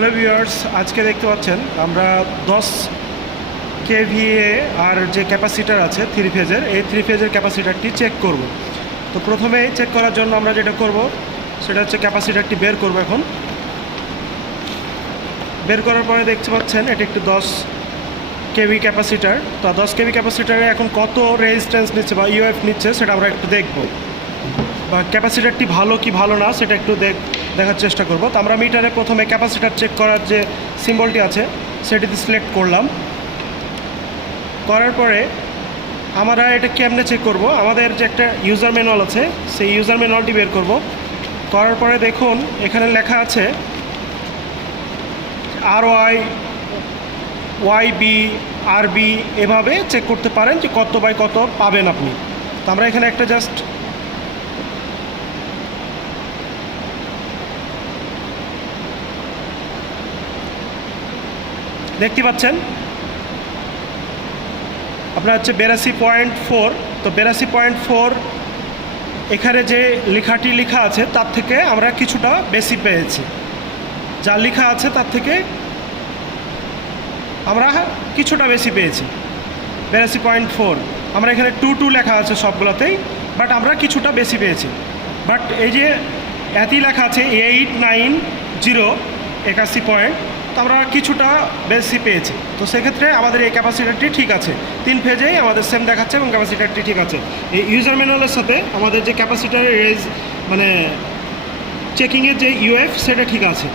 Hello viewers, আজকে দেখতে পাচ্ছেন আমরা দশ কেভিএ আর যে ক্যাপাসিটার আছে থ্রি ফেজের, এই থ্রি ফেজের ক্যাপাসিটারটি চেক করব। তো প্রথমে চেক করার জন্য আমরা যেটা করব, সেটা হচ্ছে ক্যাপাসিটারটি বের করব এখন। বের করার পরে দেখতে পাচ্ছেন এটি একটি দশ কেভি ক্যাপাসিটার। তো দশ কেভি ক্যাপাসিটারে এখন কত রেজিস্ট্যান্স নিচ্ছে বা ইউএফ নিচ্ছে সেটা আমরা একটু দেখব। বা ক্যাপাসিটারটি ভালো কি ভালো না সেটা একটু দেখ, দেখার চেষ্টা করব। তো আমরা মিটারে প্রথমে ক্যাপাসিটার চেক করার যে সিম্বলটি আছে, সেটিতে সিলেক্ট করলাম। করার পরে আমরা এটা কেমনে চেক করব? আমাদের যে একটা ইউজার ম্যানুয়াল আছে, সেই ইউজার ম্যানুয়ালটি বের করব। করার পরে দেখুন, এখানে লেখা আছে R Y Y B R B এভাবে চেক করতে পারেন যে কত বাই কত পাবেন আপনি। তো আমরা এখানে একটা জাস্ট দেখতে পাচ্ছেন? আপনার হচ্ছে বেরাশি পয়েন্ট ফোর। তো বেরাশি পয়েন্ট ফোর এখানে যে লেখাটি লেখা আছে, তার থেকে আমরা কিছুটা বেশি পেয়েছি। যা লেখা আছে, তার থেকে আমরা কিছুটা বেশি পেয়েছি। বেরাশি পয়েন্ট ফোর। আমরা এখানে টু টু লেখা আছে সবগুলোতেই, বাট আমরা কিছুটা বেশি পেয়েছি। বাট এই যে এতই লেখা আছে, এইট নাইন জিরো, একাশি পয়েন্ট। তো আমরা কিছুটা বেশি পেয়েছি। তো সেক্ষেত্রে আমাদের এই ক্যাপাসিটারটি ঠিক আছে। তিন ফেজেই আমাদের সেম দেখাচ্ছে এবং ক্যাপাসিটারটি ঠিক আছে। এই ইউজার ম্যানুয়ালের সাথে আমাদের যে ক্যাপাসিটারের রেজ মানে চেকিংয়ের যে ইউএফ সেটা ঠিক আছে।